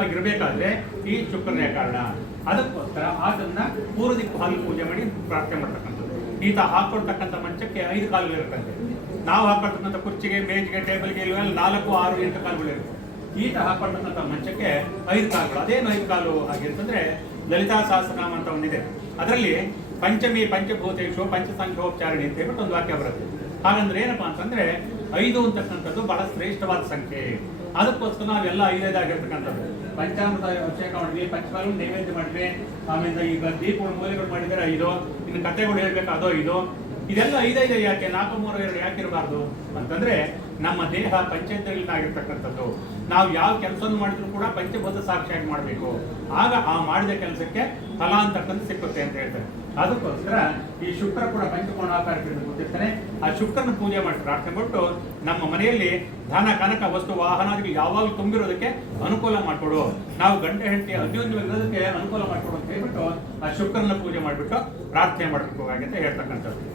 ಅನ್ಯೋನ್ಯವಾಗಿರ್ಬೇಕಾದ್ರೆ ಈ ಶುಕ್ರನೇ ಕಾರಣ. ಅದಕ್ಕೋಸ್ಕರ ಅದನ್ನ ಪೂರ್ವ ದಿಕ್ಕು ಹಾಕಿ ಪೂಜೆ ಮಾಡಿ ಪ್ರಾರ್ಥನೆ ಮಾಡ್ತಕ್ಕಂಥದ್ದು. ಈತ ಹಾಕೊಳ್ತಕ್ಕಂಥ ಮಂಚಕ್ಕೆ 5 ಕಾಲುಗಳು ಇರುತ್ತಂತೆ. ನಾವು ಹಾಕೊಳ್ತಕ್ಕಂಥ ಕುರ್ಚಿಗೆ, ಮೇಜಿಗೆ, ಟೇಬಲ್ಗೆ ಇವೆಲ್ಲ 4, 6, 8 ಕಾಲುಗಳು ಇರುತ್ತೆ. ಈತ ಹಾಕೊಳ್ತಕ್ಕಂಥ ಮಂಚಕ್ಕೆ 5 ಕಾಲುಗಳು. ಅದೇನು 5 ಕಾಲು ಆಗಿರ್ತಂದ್ರೆ ಲಲಿತಾ ಸಹಸ್ರನಾಮ ಅಂತ ಒಂದಿದೆ. ಅದರಲ್ಲಿ ಪಂಚಮಿ ಪಂಚಭೂತೇಶು ಪಂಚಸಂಖ್ಯೋಪಚಾರಿಣಿ ಅಂತ ಹೇಳ್ಬಿಟ್ಟು ಒಂದು ವಾಕ್ಯ ಬರುತ್ತೆ. ಹಾಗಂದ್ರೆ ಏನಪ್ಪಾ ಅಂತಂದ್ರೆ 5 ಅಂತಕ್ಕಂಥದ್ದು ಬಹಳ ಶ್ರೇಷ್ಠವಾದ ಸಂಖ್ಯೆ. ಅದಕ್ಕೋಸ್ಕರ ನಾವೆಲ್ಲ 5 ಆಗಿರ್ತಕ್ಕಂಥದ್ದು. ಪಂಚಾಮೃತ ಅಭಿಷೇಕ ಮಾಡಿದ್ವಿ, ಪಂಚಕಾಲ ನೈವೇದ್ಯ ಮಾಡಿದ್ವಿ, ಆಮೇಲೆ ಈಗ ದೀಪಗಳು ಮೂಲೆಗಳು ಮಾಡಿದರೆ 5, ಇನ್ನು ಕಥೆಗಳು ಹೇಳ್ಬೇಕು ಅದು 5. ಇದೆಲ್ಲ 5 ಯಾಕೆ? 4, 3, 2 ಯಾಕೆ ಇರಬಾರ್ದು ಅಂತಂದ್ರೆ ನಮ್ಮ ದೇಹ ಪಂಚೇಂದ್ರಿಯಗಳಾಗಿರ್ತಕ್ಕಂಥದ್ದು. ನಾವು ಯಾವ ಕೆಲಸವನ್ನು ಮಾಡಿದ್ರು ಕೂಡ ಪಂಚಭೂತ ಸಾಕ್ಷಿಯಾಗಿ ಮಾಡಬೇಕು. ಆಗ ಆ ಮಾಡಿದ ಕೆಲಸಕ್ಕೆ ಫಲ ಅಂತಕ್ಕಂಥ ಸಿಕ್ಕುತ್ತೆ ಅಂತ ಹೇಳ್ತಾರೆ. ಅದಕ್ಕೋಸ್ಕರ ಈ ಶುಕ್ರ ಕೂಡ ಪಂಚಕೋಣಾಕಾರದಿಂದ ಗೊತ್ತಿರ್ತಾನೆ. ಆ ಶುಕ್ರನ ಪೂಜೆ ಮಾಡಿ ಪ್ರಾರ್ಥನೆ ಕೊಟ್ಟು ನಮ್ಮ ಮನೆಯಲ್ಲಿ ಧನ ಕನಕ ವಸ್ತು ವಾಹನಾದಿಗಳು ಯಾವಾಗಲೂ ತುಂಬಿರೋದಕ್ಕೆ ಅನುಕೂಲ ಮಾಡಿಕೊಡು, ನಾವು ಗಂಟೆ ಹೆಂಡತಿ ಅನ್ಯೋನ್ಯವಾಗಿರೋದಕ್ಕೆ ಅನುಕೂಲ ಮಾಡಿಕೊಡು ಅಂತ ಹೇಳ್ಬಿಟ್ಟು ಆ ಶುಕ್ರನ ಪೂಜೆ ಮಾಡಿಬಿಟ್ಟು ಪ್ರಾರ್ಥನೆ ಮಾಡಬೇಕು ಹಾಗೆ ಹೇಳ್ತಕ್ಕಂಥದ್ದು.